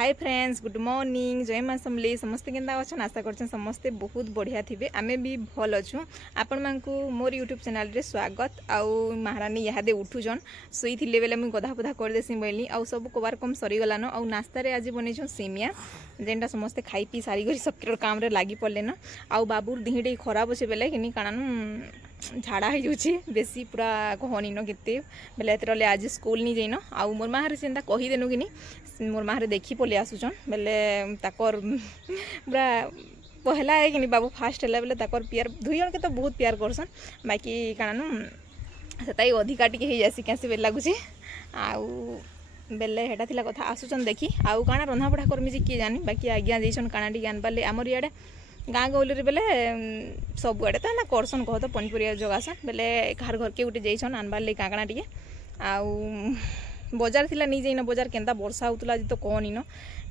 Hi friends, good morning, जय माँ समले समस्ते केंदा अच्छन। आशा करछन समस्ते बहुत बढ़िया थिबे। आमे भी भल अच्छू। आपण मानकू मोर यूट्यूब चैनल रे स्वागत। आउ महारानी यादे उठुजन सोई थिले बेले मुई गधा पधा कर देसी बोली। आउ सब कबार कम सरी गलानो। आउ नाश्ता रे आज बनेछन सेमिया, जेनटा समस्ते खाई पी सारी गरी सबके काम रे लागी पड़ले न। आउ बाबूर दिहिडे खराब अछि बेले किनी काणन झाड़ा हो जाउछि बेसी पूरा कहनी न केते बेले एतरले आज स्कूल नी जइनो। आउ मोर माहरे सेंता कहि देनु किनी मोर माहरे देखी पले आसुचन बेले ताकर पूरा पहला है कि बाबू फास्ट है बेले ताकर प्यार दुई जन के तो बहुत प्यार करसन। बाकी काणन सेताई अधिका टिके हो जासी कैसे बेले लगुची। आउ बेले हेटा थिला कथा आसुचन देखी। आउ काना रंधा पढ़ा करमी जी किए जानी। बाकी आज्ञा जैसन काना टी ज्ञान पाले आमर इे गाँ गौली बेले सब आड़े तो ना करसन कह तो पनीपरिया जगासन बेले घर घर के गोटे जैसन आनबार लगे काणा टे। आउ बजार थिला नहीं जाइन बजार केंता वर्षा होतला जी तो कहनी न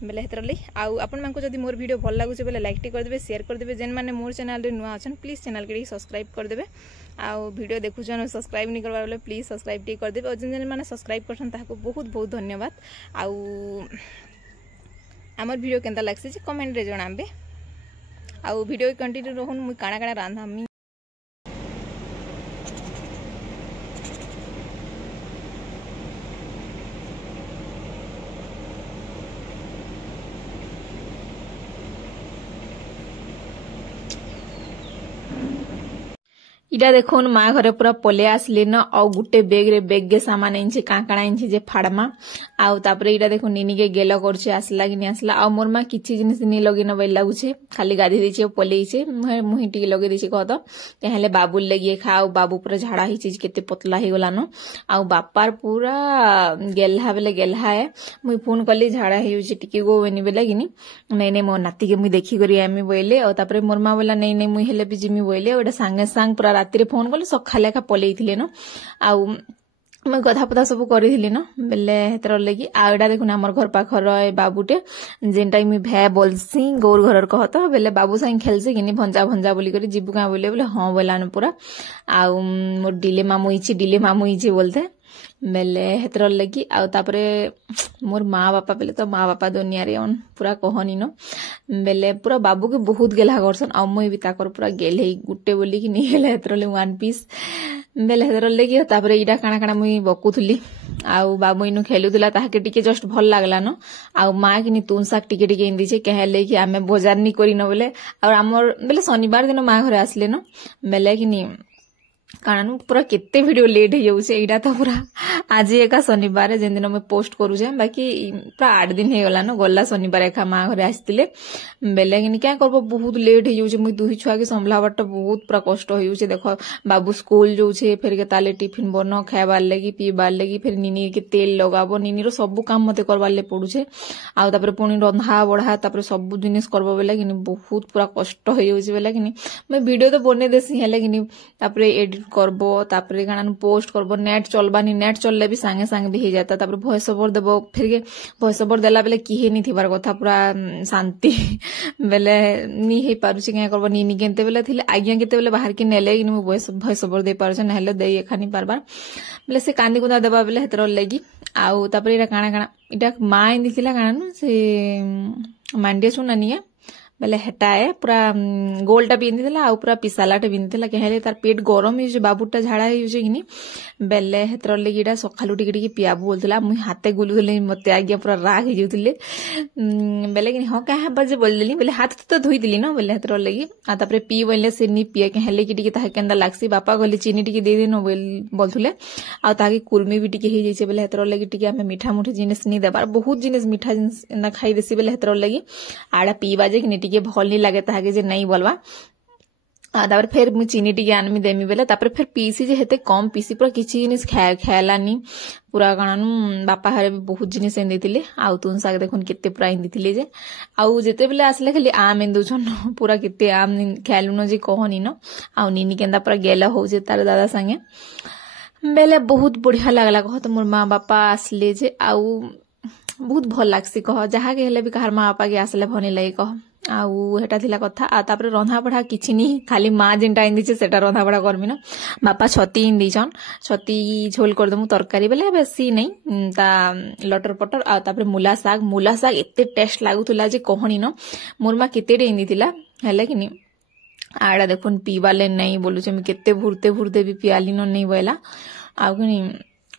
बेले हेतर लई। आउ आपण मानको जदी मोर वीडियो भल लागुचे बेले लाइक टी कर देबे, शेयर कर देबे। जेन माने मोर चैनल रे नुआ अछन प्लीज चैनल के सब्सक्राइब कर देबे। आउ वीडियो देखुछन सब्सक्राइब नहीं करबा बेले प्लीज सब्सक्राइब टी कर देबे। और जेन माने सब्सक्राइब करछन ताको बहुत बहुत धन्यवाद। आउ हमर वीडियो केंता लागसे जे कमेंट रे जणाबे। आउ वीडियो कंटिन्यू रहन मु काना काना रांधामी। इटा देखो माँ घरे पूरा पले आसले न। और गुटे बेग रे बेग गे सामान आइछे काकाणा आइछे जे फाड़मा। आउ तापरे इटा देखो निनी के गेल करछे आसला कि नहीं आसला। आउ मोर माँ किछि जिनिस नि लगे न बेल लागुछे खाली गाधी देछे पलेइछे मुही टिके लगे देछे कह तो कहले बाबू लगे खाओ। बाबू पूरा झाड़ा हिचे केते पतला हे गला न। आउ बापार पूरा गेल्हा बेले गेल्हा है। मुई फोन कली झाड़ा हेउछे टिके गो वेनी बेले किनी नहीं नहीं मो नाती के मुई देखि करी आमी बोइले। और तापरे मोर माँ बोला नहीं नहीं मुई हेले भी जिमी बोइले। ओडा संगे संग पूरा राति फोन कले सखा लेखा पलैथिले न। आउ मैं गधा पधा सब करी न बेले हेतर लगी। आउडा देखुन आमर घर पाखर बाबूटे जेनटा मुई भे बोलसी गौर घर कह तो बेले बाबू संग खेलसे कि भंजा भंजा बोली करी जीबू क्या बोले बोले हाँ बोलान पूरा। आउ मोर डिले मामू इची बोलते बेले हेतर लगी। आउ तापरे मोर माँ बापा बेले तो माँ बापा दुनिया रे अन पूरा कहनी न बेले पूरा बाबू के बहुत गेला करसन। आउ मुई भी ताकर पूरा गेले गुटे बोली कि नहीं हेले हेतर ले वन पीस बेले हेतर लगी। तापरे इटा काना काना मुई बकुथुली। आउ बाबू इनु खेलुला ताके टिके जस्ट भल लागला न। आउ माँ कि तुन साक टिके टिके इंदी छे कहले कि आमे बजार नी करी न बेले। और आमर बेले शनिवार दिन माँ घरे आसले न बेले कि कारण पूरा केते वीडियो लेट हो जाउछे। एटा तो पूरा आज एका शनिवार जेन दिन मैं पोस्ट करूछे बाकी पूरा 8 दिन हे गला न। गला शनिवार एका माँ घरे आस्तिले बेले कि क्या करबो बहुत लेट हो जाउछे। मुई दुही छुआ के संभलाबाट बहुत पूरा कष्ट हो जाउछे। देखो बाबू स्कूल जाउछे फिर के ताले टिफिन बनो खाइबार लगी पीबार लगी फिर निनी के तेल लगाबो निनी रो सब काम मते करबार ले पडुछे। आउ तापर पुनी रंधा बढा तापर सब जिनिस करबो बेले कि बहुत पूरा कष्ट हो जाउछे बेले कि मैं वीडियो तो बने देसी हेले कि तापर एडिट करबो तापर गाना पोस्ट करबो नेट चलबानी नेट चलले भी संगे संगे भी हो जाता। तापर वॉइस ओवर देबो फिर के वॉइस ओवर देला बेले किहे नी थिबार कथा पूरा शांति बेले नी हे पारुछि क्या करबो नी केनते बेले थिले आज्ञा केते बेले बाहर के नेले कि मु वॉइस ओवर दे पारछ नहेले दे एखानी पारबार बेले से कांदी गुंदा देबा बेले हेतर लगी। आउ तापर इरा काना काना इटा माँ इंदी थिला काना न से मांडिया सुना निया बेले हेटाए पूरा गोलटा बिंदी देला आ पूरा पिसालाटे बिंदी देला कहले तार पेट गरम हो जे बाबूटा झाड़ा हो जे कि बेले हेतर लगी इटा सखालु टिके टिके पियाबू बोलतला मुई हाथे गुलुले मते आज्ञा पूरा राग हो जाउतले बेले कि हां का बजे बोलली बेले हाथ तो धोई दिली न बेले हेतर लगी। आ तापरे पी बोले से नी पिए कहले कि टिके ताहे केंदा लागसी बापा गले चीनी टिके दे देनो बोलथुले। आ ताके कुर्मी भी टिके हे जैसे बेले हेतर लगी टिके हमें मीठा मुठे जिनिस नी देबार बहुत जिनिस मीठा जिनिस एंदा खाई देसी बेले हेतर लगी। आड़ा पीवा जे कि टिके भल नहीं लगे ताके जे नहीं बोलवा। तापर फिर मु चीनी टिके आनमी देमी बेले तापर फिर पीसी जे हेते कम पीसी पूरा किछि जिनिस खायलानी पूरा काणानु बापा हरे भी बहुत जिनिस एंदी थिले। आउ तुन साग देखुन केते पूरा एंदी थिले जे आउ जेते बेले आसले खाली आम एंदु छन पूरा केते आम खायलुनो जे कहनी न। आउ निनी केंदा पूरा गेला हो जे तार दादा संगे बेले बहुत बढ़िया लागला कह तो मोर माँ बापा आसले जे आउ बहुत भल लागसी कह जहा के हेले भी कहार माँ बापा के आसले भनी लगे कह आटा थिला कथा आपर रंधा बढ़ा किछि नी खाली माँ जेनटा इंदी सेटा रंधा बढ़ा करमी ना बापा छती इंदीछन छती झोल कर दमु तरकारी बेले बेसी नहीं ता लटर पटर आपर मूला साग एते टेस्ट लागुला जे कहनी न मोर माँ केते इंदी थिला हेले कि नी आड़ा देखुन पीवाले नहीं बोलुचे मैं केते भुरते भुरते भी पियाली न नहीं बोला आउ कि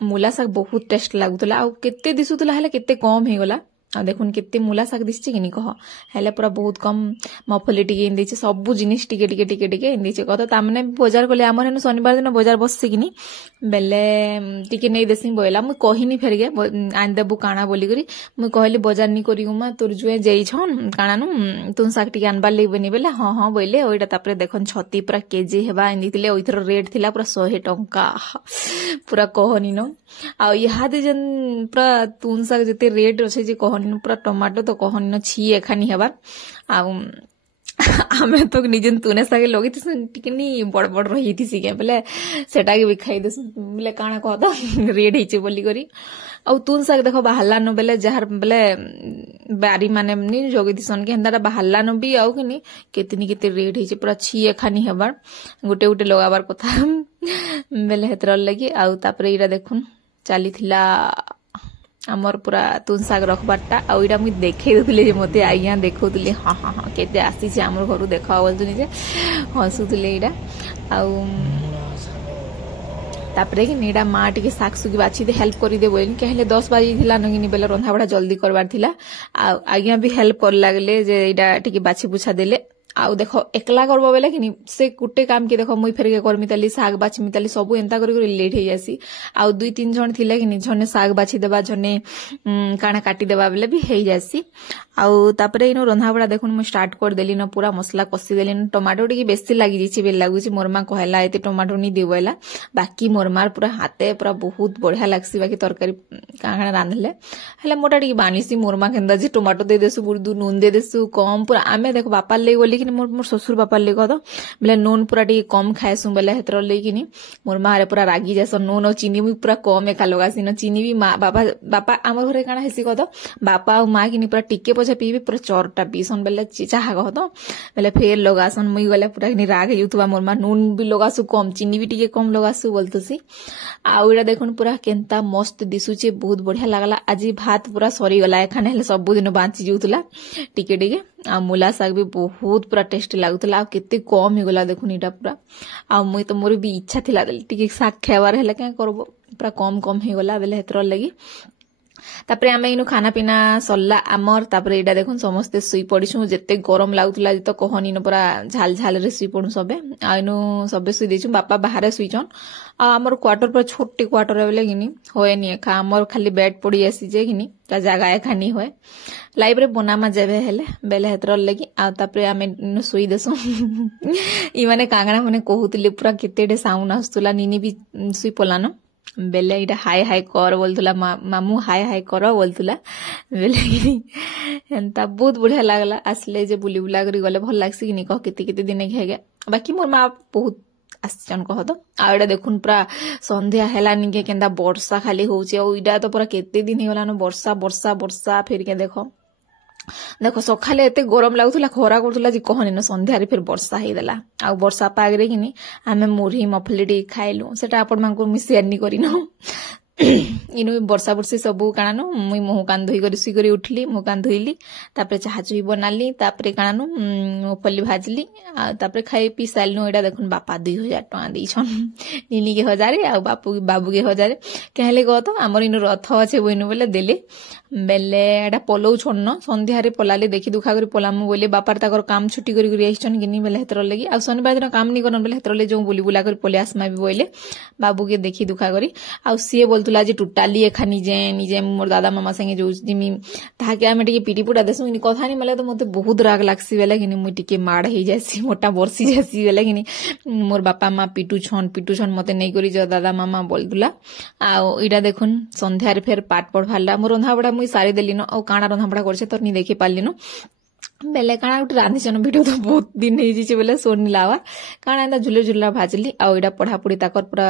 मूला साग बहुत टेस्ट लागुला आउ केते दिसुला हेले केते कम हे गला आ देखुन केते मूला साग दिसछि कि नी कह हेले पूरा बहुत कम मफली टिके इंदी सबु जिनिस टिके टिके टिके टिके इंदी कह तो तामने बाजार गले आमर हेन शनिवार दिन बाजार बसछि कि नी बेले टिके नहीं देसी बोला मुई कहिनी फेरगे आन देबु काना बोली करी मुई कहली बाजार नी करी गुमा तोर जुए जेइछन काना नु तुन साग टिके आनबार लेबनी बेले हां हां बोले ओइटा तापरे देखन छती पूरा केजी हेबा इंदी तिले ओइथर रेट थिला पूरा 100 टंका पूरा कहनी न आ इहादे जन पूरा तुन साग जते रेट अछि जे कहनी पूरा टमाटो तो कहनी न छी एखानी हेबार आ आमे तो निजन तुने सागे लगी टिकनी बड़ बड़ रही थी के बोले सेटा के भी खाई दस बोले काना कहता रेड हिचे बोली करी आ तुन साग देखो बाहरला न बेले जहार बोले बारी माने नी जोगी दिसन के हंदाटा बाहरला न भी आउ कि केतनी केते रेड हिचे पूरा छी एखानी हेबार गोटे गोटे लगाबार कथा बेले हेतर लगी आउ तापरे इरा देखुन चली थिला आमर पूरा तुन साग रखबारटा आउ इटा मुई देखे देथुले जे मते आइया देखौतुले हां हां हां केते आसी जे हमर घरु देखा बोलतुनी जे हसुतुले इटा आउ तापरे कि नीडा माँ टिके साग सुगी बाछी दे हेल्प करी दे बोलिन के हेले 10 बजे थिला नगिनी बेले रंधा बड़ा जल्दी करबार थिला आ आइया भी हेल्प कर लागले जे इटा टिके बाछी पुछा देले आउ देखो एकला करबो बेले कि से गुटे काम के देखो मुई फेरके करमी ताली साग बाछी मिताली सब एंता करी लेट हो जासी आउ 2-3 जन थिले कि झने साग बाछी देबा झने काना काटी देबा बेले भी हे जासी आउ तापरे इनो रंधा बड़ा देखुन मु स्टार्ट कर देली न पूरा मसला कसी देली न टमाटो टिके बेसी लागी दिछि बेल लागुछि मोर मा कहला एते टमाटो नी देबैला बाकी मोर मार पूरा हाथे पूरा बहुत बढ़िया लागसी बाकी तरकारी काना रांधले हले मोटा टिके बानिसी मोर मा केंदा जे टमाटो दे देसु बुरदु नून दे देसु कम पूरा आमे देखो बापा ले बोली कि मोर ससुर बापा ले कह दो बोले नून पूरा टिके कम खाएसु बोले हेतर लेकिन मोर मारे पूरा रागी जास नून और चीनी भी पूरा कम एका लगासी न चीनी भी माँ बापा आम घरे काना हेसी कह दो बापा और माँ कि पूरा टिके पछा पीबे पूरा चरटा पीसन बेले चाह कह दो बेले फेर लगासन मुई गले पूरा राग युवा मोर माँ नून भी लगासु कम चीनी भी टिके कम लगासु बोलतसी आउ इटा देखुन पूरा केंता मस्त दिसुचे बहुत बढ़िया लागला आज भात पूरा सरी गला एखाने हेले सब दिन बांची जाउतला टिके टिके आ मूला साग भी बहुत पूरा टेस्टी लागुला आ केते कम हो गला देखुन इटा पूरा आ मुई तो मोर भी इच्छा थिला टिके साग खाइबार हेले क्या करबो पूरा कम कम हो गला बेले हेतर लगी तापरे आमे इनु खाना पीना सरला आमर तापरे इटा देखुन समस्ते सुई पड़ीछु जेते गरम लागुला तो कहनी न पूरा झाल झाल रे सुई पड़ू सबे आ इनु सबे सुई देछु बापा बाहर सुईचन आ हमर क्वार्टर पर छोटे क्वार्टर बेले किनी होएनी एखा हमर खाली बेड पड़ी आसी जे किनी ता जगह एखानी होए लाइव रे बनामा जेबे हेले बेले हेतर लगी आ तापरे आमे इनु सुई देसु ई माने कांगणा माने कहूतले पूरा केतेडे साउंड आस्तुला निनी भी सुई पलानो बेले इटा हाय हाय कर बोलतुला मामू हाय हाय कर बोलतुला बेले एंता बहुत बढ़िया लागला आसले जे बुली बुला करी गले भल लागसी कि नी कह केते केते दिन खाएगा बाकी मोर माँ बहुत आसचन कह तो आ इटा देखुन पूरा संध्या हेलानी के केंदा वर्षा खाली होउचे ओ इटा तो पूरा केते दिन हेगला न वर्षा वर्षा वर्षा फेर के देखो सकाले एते गरम लागुला खरा करतुला जे कहनी न संध्यारे फिर वर्षा हेदेला आ वर्षा पागरे किनी आमे मुरही मफली खाइलु सेटा आपण मानकु मि शेयर नी करिनो इनु वर्षा वर्षी सबू काणानु मुई मुह कान धोई करी सुई करी उठली मुह कान धोइली तापरे चाहा चुई बनाली तापरे काणानु मफली भाजली आ तापरे खाई पी सालनु एडा देखुन बापा 2000 टका देइछन निनी के 1000 आ बाबू के 1000 कहले गो तो हमर इनु रथ আছে बइनु बोले देले बेले एडा पलौ छन संध्यारे पलाले देखि दुखा करी पलामु बोले बापार ताकर काम छुट्टी करी करी आइछन किनी बेले हेतर लगी आ शनिवार दिन काम नी करन बेले हेतर ले जो बुली बुला करी पले आसमा भी बोले बाबू के देखि दुखा करी आ सीए बोलतुला जे टोटाली एखानी जे निजे मोर दादा मामा संगे जो जिमी ताके आमे टिके पीटी पुटा देसु इनी कथा नी मले तो मते बहुत राग लागसी बेले किनी मुई टिके माड़ हे जासी मोटा बरसी जासी बेले किनी मोर बापा माँ पिटू छन मते नै करी जो दादा मामा बोलतुला आ इडा देखुन संध्यारे फेर पाठ पढ़ भाला मोर रंधा बड़ा मुई सारी देली न ओ काना रंधा बड़ा करछे तोर नी देखि पाली न बेले काना उठ रांधिछन वीडियो तो बहुत दिन हे जिचे बेले सोनी लावा काना एंदा झुले झुला भाजली आ इडा पढ़ा पढ़ी ताकर पूरा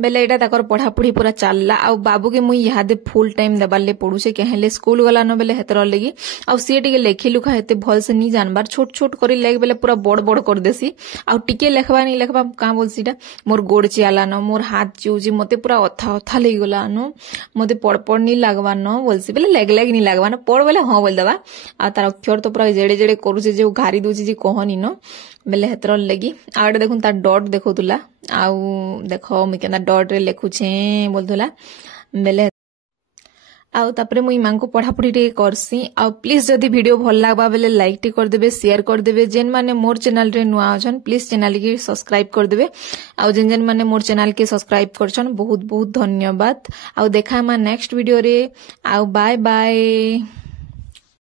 बेले एटा ताकर पढ़ापढ़ी पूरा चलला आ बाबू के मुई इहादे फुल टाइम देबार ले पड़ुछे कहेले स्कूल गला न बेले हेतर लगी आ सी टिके लेखी लुखा हेते भल से नहीं जानबार छोट छोट करी लाग बेले पूरा बड़ बड़ कर देसी आ टिके लेखबा नहीं लेखबा का बोलसीटा मोर गोड़ चियाला न मोर हाथ चिउजी मते पूरा अथा अथा लई गला न मते पड़ पड़ नहीं लागबा न बोलसी बेले लेग लेग नहीं लागबा न पड़ बेले हां बोल देबा आ तार अक्षर तो पूरा जेड़े जेड़े करूचे जे घारी दोची जे कहनी न बेले हेतर लगी आडे देखुन तार डॉट देखौतुला आउ देखो मुई केना डॉट रे लेखुछे बोलथुला बेले आउ तापरे मुई मांको पढ़ापढ़ी टे करसी आउ प्लीज जदि वीडियो भल लागबा बेले लाइक टे कर देबे शेयर कर देबे जेन माने मोर चैनल रे नुआ अछन प्लीज चैनल के सब्सक्राइब कर देबे आउ जेन जेन माने मोर चैनल के सब्सक्राइब करछन बहुत बहुत धन्यवाद आउ देखा मा नेक्स्ट वीडियो रे आउ बाय बाय।